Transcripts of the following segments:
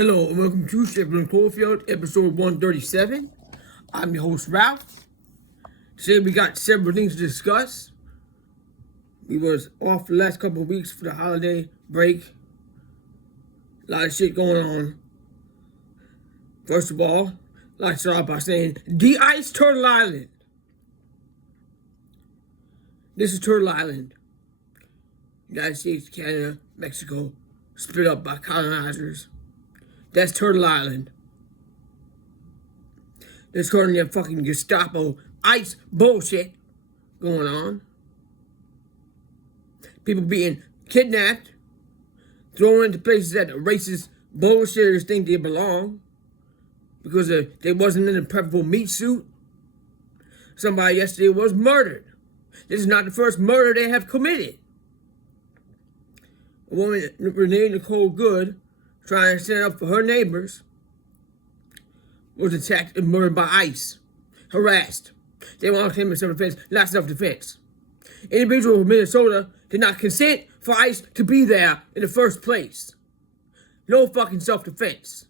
Hello and welcome to Cloverfield, episode 137. I'm your host, Ralph. Today we got several things to discuss. We was off the last couple of weeks for the holiday break. A lot of shit going on. First of all, I'd like to start off by saying, de-ice Turtle Island. This is Turtle Island. United States, Canada, Mexico, split up by colonizers. That's Turtle Island. There's currently a fucking Gestapo ICE bullshit going on. People being kidnapped, thrown into places that the racist bullshitters think they belong because they wasn't in a preferable meat suit. Somebody yesterday was murdered. This is not the first murder they have committed. A woman, Renee Nicole Good, trying to stand up for her neighbors, was attacked and murdered by ICE, harassed. They want to claim self-defense, not self-defense. Individuals from Minnesota did not consent for ICE to be there in the first place. No fucking self-defense.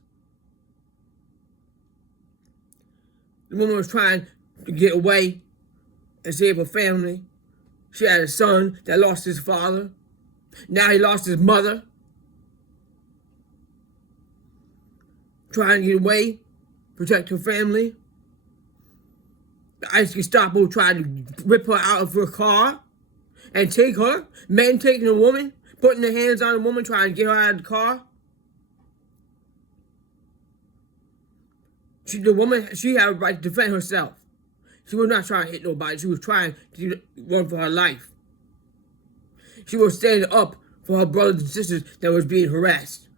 The woman was trying to get away and save her family. She had a son that lost his father. Now he lost his mother. Trying to get away, protect her family. The ICE Gestapo tried to rip her out of her car and take her. Men taking a woman, putting their hands on a woman, trying to get her out of the car. The woman, she had a right to defend herself. She was not trying to hit nobody. She was trying to run for her life. She was standing up for her brothers and sisters that was being harassed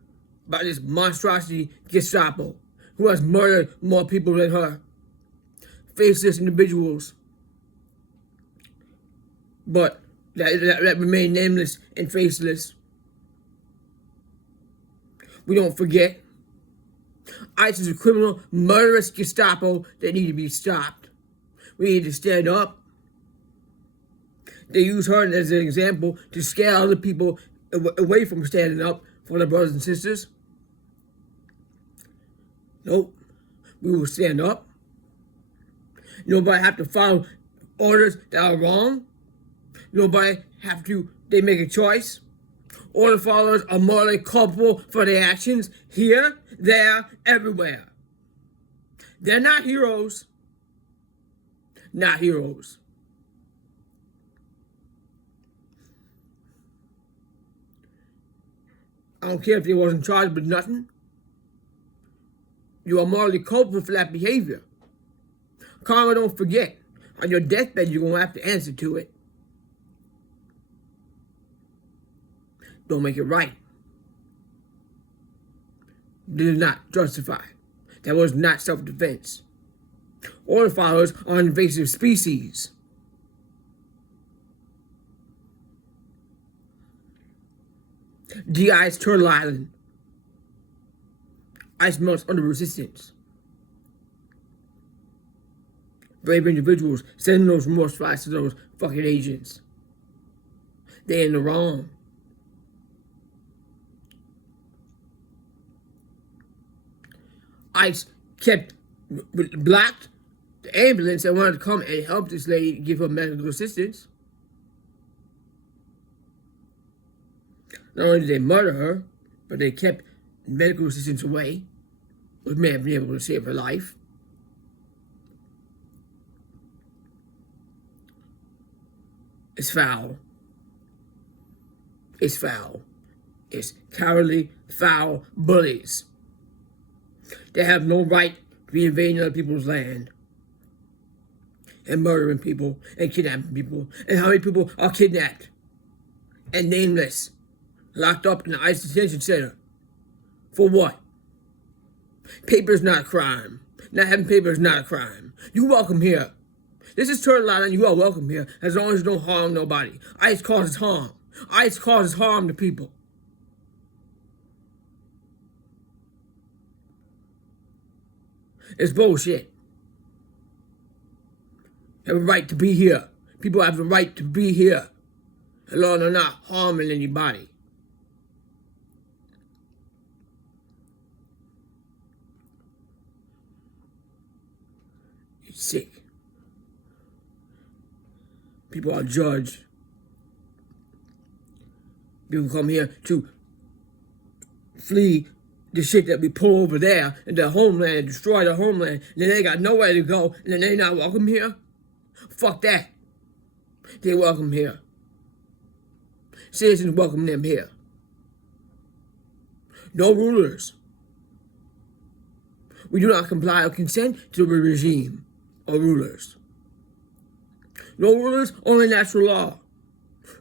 by this monstrosity Gestapo, who has murdered more people than her. Faceless individuals, but that remain nameless and faceless. We don't forget, ICE is a criminal, murderous Gestapo that need to be stopped. We need to stand up. They use her as an example to scare other people away from standing up for their brothers and sisters. Nope. We will stand up. Nobody have to follow orders that are wrong. Nobody have to, they make a choice. Order followers are morally culpable for their actions here, there, everywhere. They're not heroes. Not heroes. I don't care if they wasn't charged with nothing. You are morally culpable for that behavior. Karma, don't forget. On your deathbed, you're going to have to answer to it. Don't make it right. Did not justify. That was not self-defense. Order followers are an invasive species. De-ice Turtle Island. ICE melts under resistance. Brave individuals sending those remorse flies to those fucking agents. They're in the wrong. ICE blocked the ambulance that wanted to come and help this lady, give her medical assistance. Not only did they murder her, but they kept medical assistance away, which may have been able to save her life. It's foul. It's foul. It's cowardly, foul bullies. They have no right to be invading other people's land and murdering people and kidnapping people. And how many people are kidnapped and nameless, locked up in the ICE detention center? For what? Paper is not a crime. Not having paper is not a crime. You're welcome here. This is Turtle Island. You are welcome here as long as you don't harm nobody. ICE causes harm. ICE causes harm to people. It's bullshit. You have a right to be here. People have the right to be here as long as they're not harming anybody. Sick. People are judged. People come here to flee the shit that we pull over there in their homeland, destroy their homeland, and then they got nowhere to go, and then they not welcome here? Fuck that. They welcome here. Citizens welcome them here. No rulers. We do not comply or consent to the regime or rulers. No rulers, only natural law.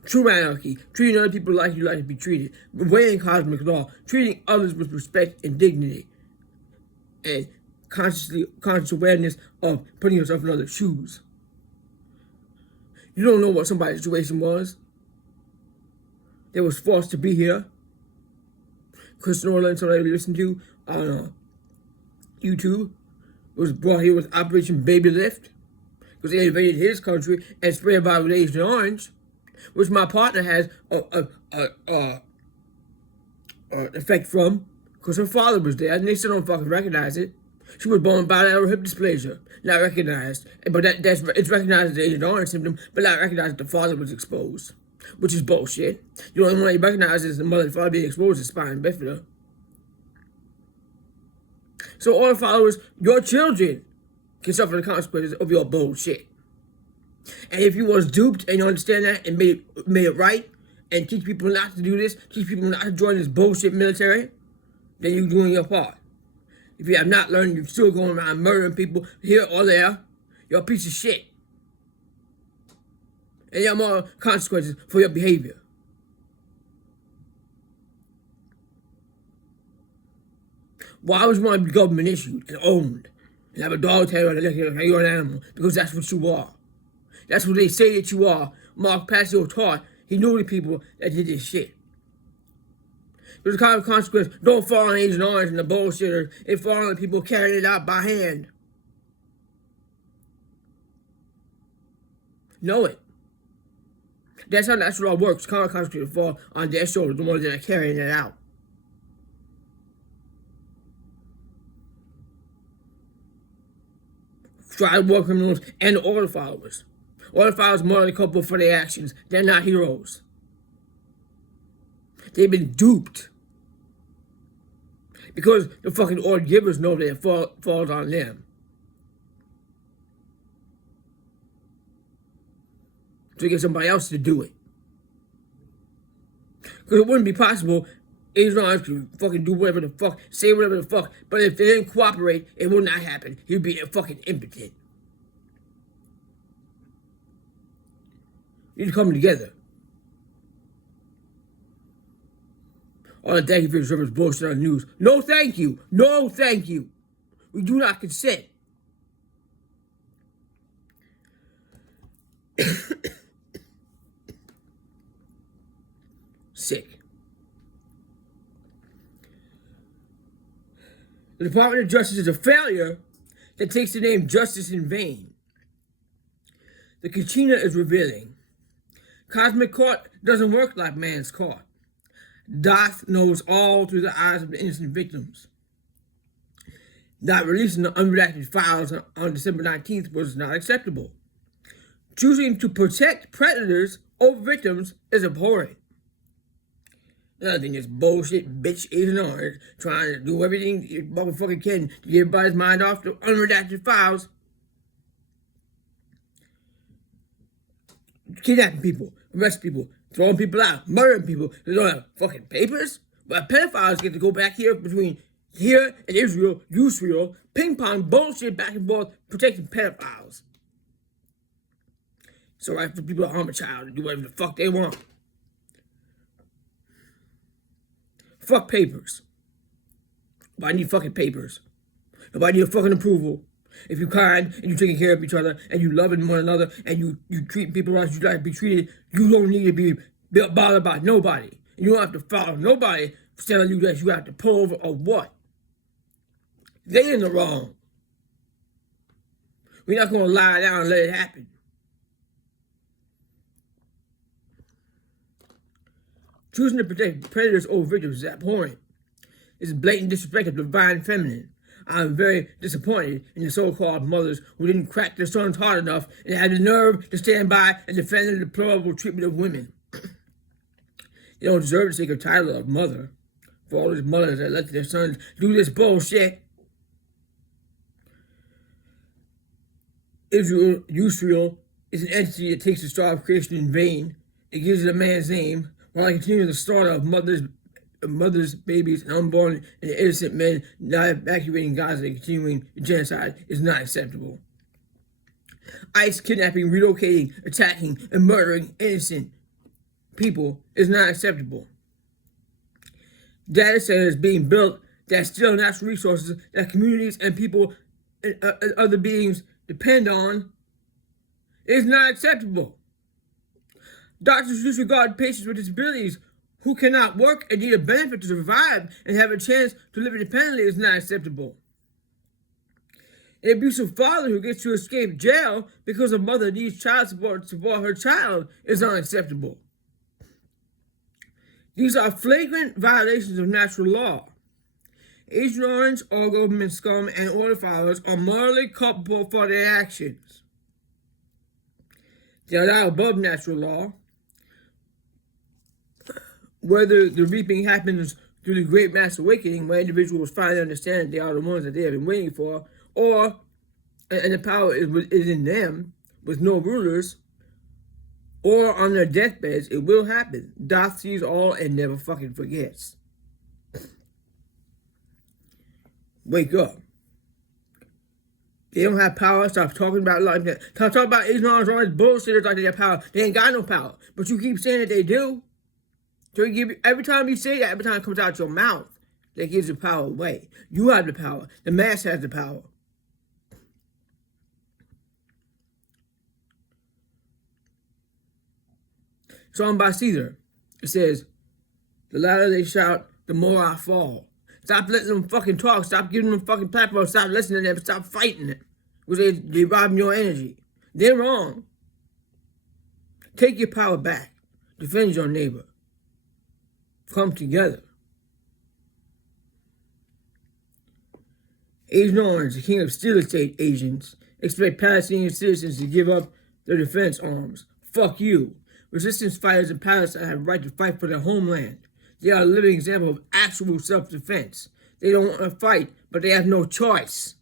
True anarchy, treating other people like you like to be treated. Obeying cosmic law, treating others with respect and dignity. And conscious awareness of putting yourself in others' shoes. You don't know what somebody's situation was. They was forced to be here. Chris Norland, somebody listened to on YouTube, was brought here with Operation Baby Lift because they invaded his country and sprayed about with Agent Orange, which my partner has effect from because her father was there and they still don't fucking recognize it. She was born with bilateral hip dysplasia, not recognized, but it's recognized as the Agent Orange symptom, but not recognized that the father was exposed, which is bullshit. The only one you recognize is the mother and father being exposed is spina bifida. So all the followers, your children, can suffer the consequences of your bullshit. And if you was duped and you understand that and made it right and teach people not to do this, teach people not to join this bullshit military, then you're doing your part. If you have not learned, you're still going around murdering people here or there, you're a piece of shit. And you have more consequences for your behavior. Why would you want to be government issued and owned and have a dog tail on the neck like you're an animal? Because that's what you are. That's what they say that you are. Mark Passio taught. He knew the people that did this shit. There's a kind of consequence. Don't fall on Agent Orange and the bullshitters. They fall on the people carrying it out by hand. Know it. That's how natural law works. Kind of consequences fall on their shoulders, the ones that are carrying it out. Try to war criminals and the order followers. Order followers morally culpable for their actions. They're not heroes. They've been duped. Because the fucking order givers know that it falls on them. To get somebody else to do it. Because it wouldn't be possible. Agent Orange could fucking do whatever the fuck, say whatever the fuck, but if they didn't cooperate, it would not happen. He'd be fucking impotent. You need to come together. Oh, thank you for your service bullshit on the news. No, thank you. No, thank you. We do not consent. Sick. The Department of Justice is a failure that takes the name justice in vain. The Kachina is revealing. Cosmic court doesn't work like man's court. Doth knows all through the eyes of the innocent victims. Not releasing the unredacted files on December 19th was not acceptable. Choosing to protect predators over victims is abhorrent. Another thing is bullshit, bitch, Agent Orange, trying to do everything you motherfucking can to get everybody's mind off the unredacted files. Kidnapping people, arresting people, throwing people out, murdering people. They don't have fucking papers. But pedophiles get to go back here between here and Israel, ping pong bullshit back and forth, protecting pedophiles. It's alright for people to harm a child and do whatever the fuck they want. Fuck papers. Nobody need fucking papers. Nobody need fucking approval. If you're kind and you're taking care of each other and you loving one another and you treat people as you like to be treated, you don't need to be bothered by nobody. You don't have to follow nobody telling you that you have to pull over or what. They in the wrong. We're not going to lie down and let it happen. Choosing to protect predators over victims is abhorrent. It's blatant disrespect of the divine feminine. I'm very disappointed in the so-called mothers who didn't crack their sons hard enough and had the nerve to stand by and defend the deplorable treatment of women. They don't deserve the sacred title of mother for all these mothers that let their sons do this bullshit. Israel is an entity that takes the star of creation in vain. It gives it a man's name, while continuing the slaughter of mothers, babies, and unborn and innocent men, not evacuating Gaza and continuing the genocide is not acceptable. ICE kidnapping, relocating, attacking, and murdering innocent people is not acceptable. Data centers being built that steal natural resources that communities and people and other beings depend on is not acceptable. Doctors disregard patients with disabilities who cannot work and need a benefit to survive and have a chance to live independently is not acceptable. An abusive father who gets to escape jail because a mother needs child support to support her child is unacceptable. These are flagrant violations of natural law. Agent Orange, all government scum, and order followers are morally culpable for their actions. They are not above natural law. Whether the reaping happens through the great mass awakening, where individuals finally understand they are the ones that they have been waiting for, or and the power is in them with no rulers, or on their deathbeds, it will happen. Doth sees all and never fucking forgets. Wake up. They don't have power. Stop talking about like that. Stop talking about Islam all these bullshitters like they have power. They ain't got no power. But you keep saying that they do. So every time you say that, every time it comes out your mouth, that gives the power away. You have the power. The mass has the power. Song by Caesar. It says, the louder they shout, the more I fall. Stop letting them fucking talk. Stop giving them fucking platform. Stop listening to them. Stop fighting it. Because they robbing your energy. They're wrong. Take your power back. Defend your neighbor. Come together. Agent Orange, the king of steel estate agents, expect Palestinian citizens to give up their defense arms. Fuck you. Resistance fighters in Palestine have a right to fight for their homeland. They are a living example of actual self-defense. They don't want to fight, but they have no choice.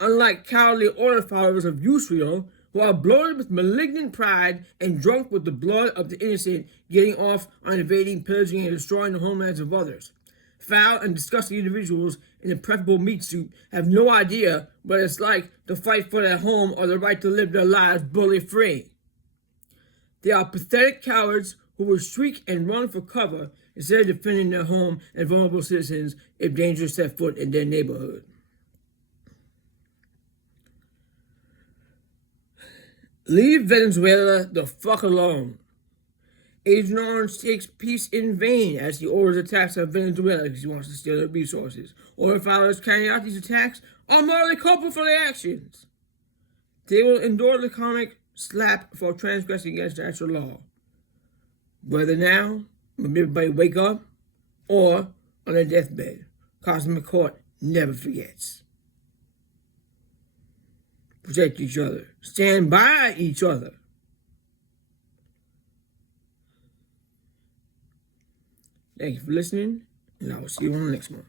Unlike cowardly order followers of Israel, who are bloated with malignant pride and drunk with the blood of the innocent, getting off on invading, pillaging, and destroying the homelands of others. Foul and disgusting individuals in a preferable meat suit have no idea what it's like to fight for their home or the right to live their lives bully-free. They are pathetic cowards who will shriek and run for cover instead of defending their home and vulnerable citizens if danger set foot in their neighborhood. Leave Venezuela the fuck alone. Agent Orange takes peace in vain as he orders attacks on Venezuela because he wants to steal their resources. Order followers carrying out these attacks are morally culpable for their actions. They will endure the karmic slap for transgressing against natural law. Whether now, when everybody wake up, or on their deathbed. Cosmic Court never forgets. Protect each other. Stand by each other. Thank you for listening, and I will see you on the next one.